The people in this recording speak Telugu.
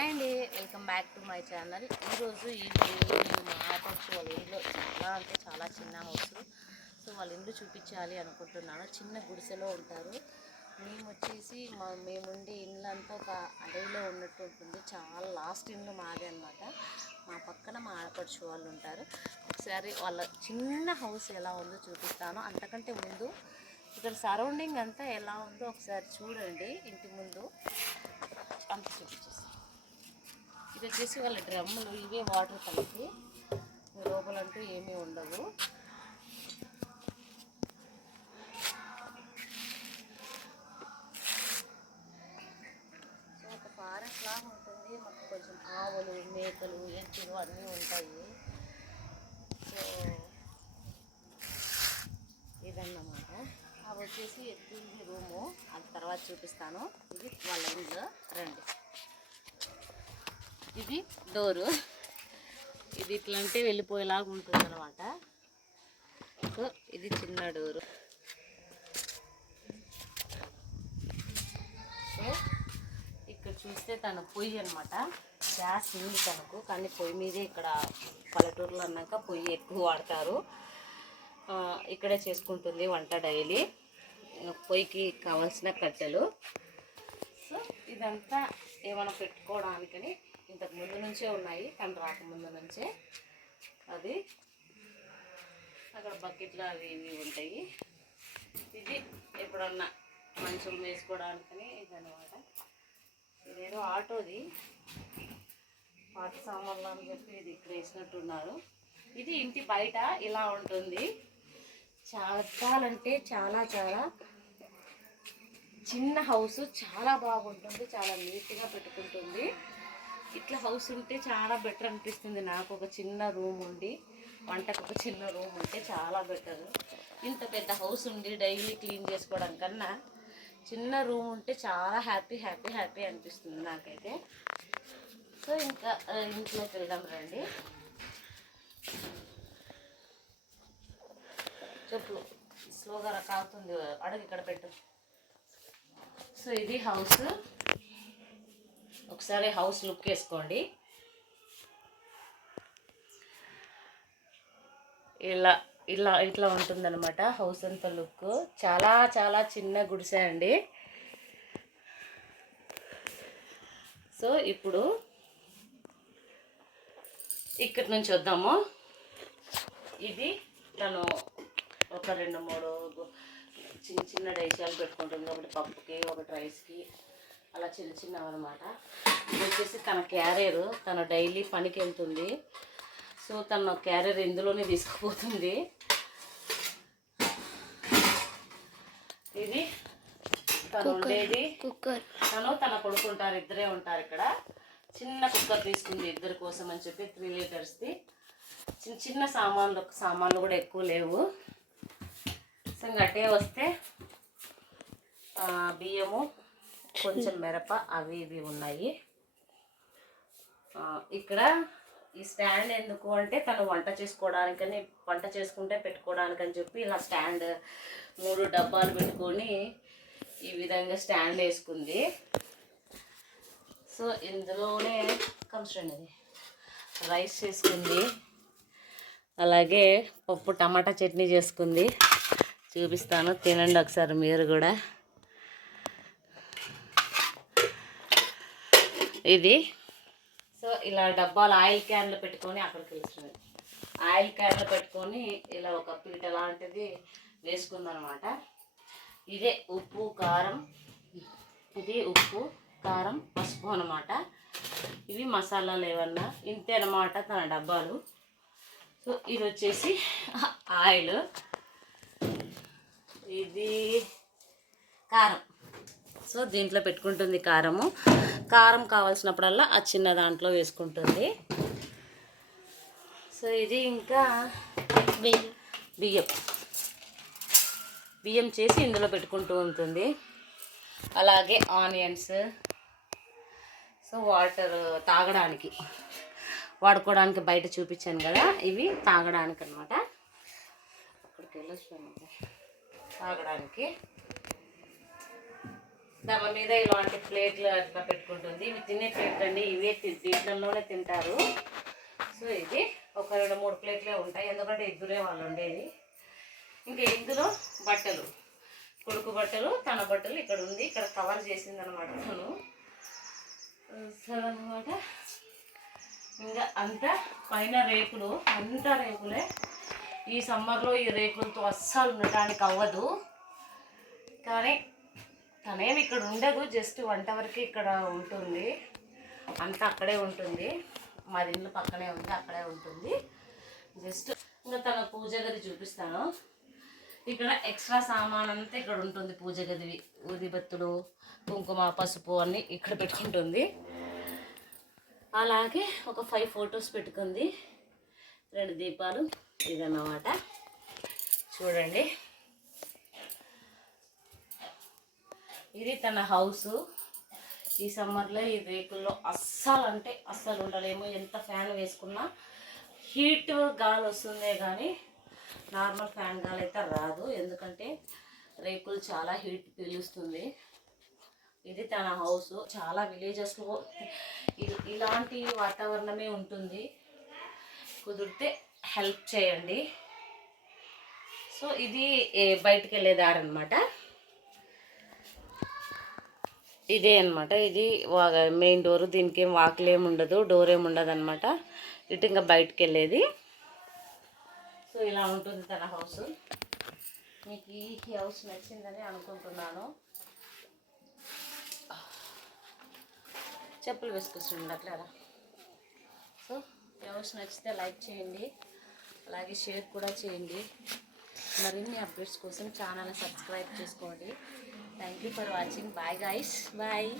హాయ్ అండి. Welcome back to my channel. ఈరోజు ఈ వీడియోలో నేను మా ఆటోక్ష వాళ్ళ ఇంట్లో చాలా అంటే చాలా చిన్న హౌస్. సో వాళ్ళ ఇల్లు చూపించాలి అనుకుంటున్నాను. చిన్న గుడిసెలో ఉంటారు. మేము వచ్చేసి మా మేముండే ఇల్లు అంతా ఒక అడవిలో ఉన్నట్టు ఉంటుంది. చాలా లాస్ట్ ఇల్లు మాదే అనమాట మా పక్కన మా ఆడపడుచు వాళ్ళు ఉంటారు. ఒకసారి వాళ్ళ చిన్న హౌస్ ఎలా ఉందో చూపిస్తాను. అంతకంటే ముందు ఇక్కడ సరౌండింగ్ అంతా ఎలా ఉందో ఒకసారి చూడండి. ఇంటి ముందు అంత చూపించేస్తాను ఇది వచ్చేసి వాళ్ళ డ్రమ్ములు ఇవే వాటర్ కలిపి లోపలంటూ ఏమీ ఉండవు సో ఒక ఫారెస్ట్ లాగా ఉంటుంది. మాకు కొంచెం ఆవులు మేకలు ఎత్తులు అన్నీ ఉంటాయి. సో ఇదన్నమాట. అవి వచ్చేసి ఎత్తుంది రూము. అది తర్వాత చూపిస్తాను. ఇది వాళ్ళ ఇంట్లో రండి. ఇది డోరు. ఇది ఇట్లా అంటే వెళ్ళిపోయేలాగా ఉంటుంది అనమాట సో ఇది చిన్న డోరు. సో ఇక్కడ చూస్తే తన పొయ్యి అనమాట గ్యాస్ ఉంది తనకు కానీ పొయ్యి మీదే ఇక్కడ పల్లెటూరులో అన్నాక పొయ్యి ఎక్కువ వాడతారు. ఇక్కడే చేసుకుంటుంది వంట డైలీ. పొయ్యికి కావాల్సిన కట్టెలు. సో ఇదంతా ఏమైనా పెట్టుకోవడానికని ఇంతకు ముందు నుంచే ఉన్నాయి కానీ రాకముందు నుంచే. అది అక్కడ బకెట్లు అవి ఇవి ఉంటాయి. ఇది ఎప్పుడన్నా మంచం వేసుకోవడానికని ఇదన్నమాట. ఇదేదో ఆటోది. పాత సామాన్లు అని చెప్పి ఇది ఇక్కడ వేసినట్టున్నారు. ఇది ఇంటి బయట ఇలా ఉంటుంది. చాలాంటే చాలా చాలా చిన్న హౌస్ చాలా బాగుంటుంది చాలా నీట్గా పెట్టుకుంటుంది. ఇట్లా హౌస్ ఉంటే చాలా బెటర్ అనిపిస్తుంది. నాకు ఒక చిన్న రూమ్ ఉండి వంటకు ఒక చిన్న రూమ్ ఉంటే చాలా బెటర్. ఇంత పెద్ద హౌస్ ఉండి డైలీ క్లీన్ చేసుకోవడం కన్నా. చిన్న రూమ్ ఉంటే చాలా హ్యాపీ హ్యాపీ హ్యాపీ అనిపిస్తుంది నాకైతే. సో ఇంకా ఇంట్లోకి వెళ్దాం రండి. చెట్లు స్లోగా రకాలుతుంది అడుగు ఇక్కడ పెట్టు. సో ఇది హౌస్. ఒకసారి హౌస్ లుక్ వేసుకోండి. ఇలా ఇలా ఇట్లా ఉంటుందన్నమాట హౌస్ అంతా లుక్. చాలా చాలా చిన్న గుడిసె అండి. సో ఇప్పుడు ఇక్కడి నుంచి వద్దాము. ఇది తను ఒక రెండు మూడు చిన్న చిన్న డైసాలు పెట్టుకుంటుంది. ఒకటి పప్పుకి ఒకటి రైస్కి. అలా చిన్న చిన్నవి అనమాట ఇది వచ్చేసి తన క్యారియర్ తను డైలీ పనికి వెళ్తుంది సో తన క్యారియర్ ఇందులోనే తీసుకుపోతుంది. ఇది తను ఉండేది. కుక్కర్ తను తన కొడుకు ఉంటారు ఇద్దరే ఉంటారు ఇక్కడ. చిన్న కుక్కర్ తీసుకుంది ఇద్దరి కోసం అని చెప్పి త్రీ లీటర్స్ది చిన్న చిన్న సామాన్లు సామాన్లు కూడా ఎక్కువ లేవు. సో ఇంకా అటే వస్తే బియ్యము కొంచెం మిరప అవి ఇవి ఉన్నాయి. ఇక్కడ ఈ స్టాండ్ ఎందుకు అంటే తను వంట చేసుకోవడానికని వంట చేసుకుంటే పెట్టుకోవడానికని చెప్పి ఇలా స్టాండ్ మూడు డబ్బాలు పెట్టుకొని ఈ విధంగా స్టాండ్ వేసుకుంది. సో ఇందులోనే కన్స్ట్రండ్ అది. రైస్ చేసుకుంది. అలాగే పప్పు టమాటా చట్నీ చేసుకుంది. చూపిస్తాను తినండి ఒకసారి మీరు కూడా. ఇది. సో ఇలా డబ్బాలు ఆయిల్ క్యాన్లు పెట్టుకొని అక్కడికి వెళ్తున్నాయి ఆయిల్ క్యాన్లు పెట్టుకొని ఇలా ఒక పీట లాంటిది వేసుకుందనమాట. ఇదే ఉప్పు కారం. ఇది ఉప్పు కారం పసుపు అనమాట. ఇవి మసాలాలు ఏమన్నా ఇంతే అనమాట తన డబ్బాలు. సో ఇది వచ్చేసి ఆయిల్. ఇది కారం. సో దీంట్లో పెట్టుకుంటుంది కారము. కారం కావాల్సినప్పుడల్లా ఆ చిన్న దాంట్లో వేసుకుంటుంది. సో ఇది ఇంకా బియ్యం. బియ్యం. చేసి ఇందులో పెట్టుకుంటూ ఉంటుంది. అలాగే ఆనియన్స్. సో వాటర్ తాగడానికి. వాడుకోవడానికి బయట చూపించాను కదా ఇవి తాగడానికి అనమాట అక్కడికి వెళ్ళొచ్చు తాగడానికి. దాని మీద ఇలాంటి ప్లేట్లు అట్లా పెట్టుకుంటుంది. ఇవి తినే ప్లేట్లు అండి. ఇవే దీంట్లోనే తింటారు. సో ఇది ఒక రెండు మూడు ప్లేట్లే ఉంటాయి. ఎందుకంటే ఇద్దరే వాళ్ళు ఉండేది. ఇంకా ఇందులో బట్టలు. కొడుకు బట్టలు తన బట్టలు ఇక్కడ ఉంది. ఇక్కడ కవర్ చేసింది అనమాట తను. సో అనమాట ఇంకా అంతా పైన రేకులు అంతా రేకులే. ఈ సమ్మర్లో ఈ రేకులతో అస్సలు ఉండటానికి అవ్వదు. కానీ తనేమి ఇక్కడ ఉండదు జస్ట్ వంట వరకు ఇక్కడ ఉంటుంది. అంతా అక్కడే ఉంటుంది. మాది ఇల్లు పక్కనే ఉంది అక్కడే ఉంటుంది. జస్ట్ ఇంకా తన పూజ గది చూపిస్తాను. ఇక్కడ ఎక్స్ట్రా సామాన్ అంతా ఇక్కడ ఉంటుంది పూజ గదివి ఊదిబత్తులు కుంకుమ పసుపు అన్నీ ఇక్కడ పెట్టుకుంటుంది. అలాగే ఒక ఫైవ్ ఫొటోస్ పెట్టుకుంది. రెండు దీపాలు ఇదన్నమాట. చూడండి. ఇది తన హౌస్. ఈ సమ్మర్లో ఈ రేకుల్లో అస్సలు అంటే అస్సలు ఉండలేము. ఎంత ఫ్యాన్ వేసుకున్నా హీట్ గాలి వస్తుందే కానీ నార్మల్ ఫ్యాన్ గాలి అయితే రాదు. ఎందుకంటే రేకులు చాలా హీట్ పీలుస్తుంది. ఇది తన హౌస్. చాలా విలేజెస్లో ఇలాంటి వాతావరణమే ఉంటుంది. కుదిరితే హెల్ప్ చేయండి. సో ఇది బయటకు బయటికి వెళ్ళే దారి అనమాట ఇదే అనమాట ఇది మెయిన్ డోరు. దీనికి ఏం వాకిల్ ఉండదు. డోర్ ఏమి ఉండదు అనమాట ఇటు ఇంకా బయటికి వెళ్ళేది సో ఇలా ఉంటుంది తన హౌస్. మీకు ఈ హౌస్ నచ్చిందని అనుకుంటున్నాను. చెప్పులు వేసుకొస్తుండే అట్లా సో హౌస్ నచ్చితే లైక్ చేయండి. అలాగే షేర్ కూడా చేయండి. మరిన్ని అప్డేట్స్ కోసం ఛానల్ని సబ్స్క్రైబ్ చేసుకోండి. Thank you for watching bye guys bye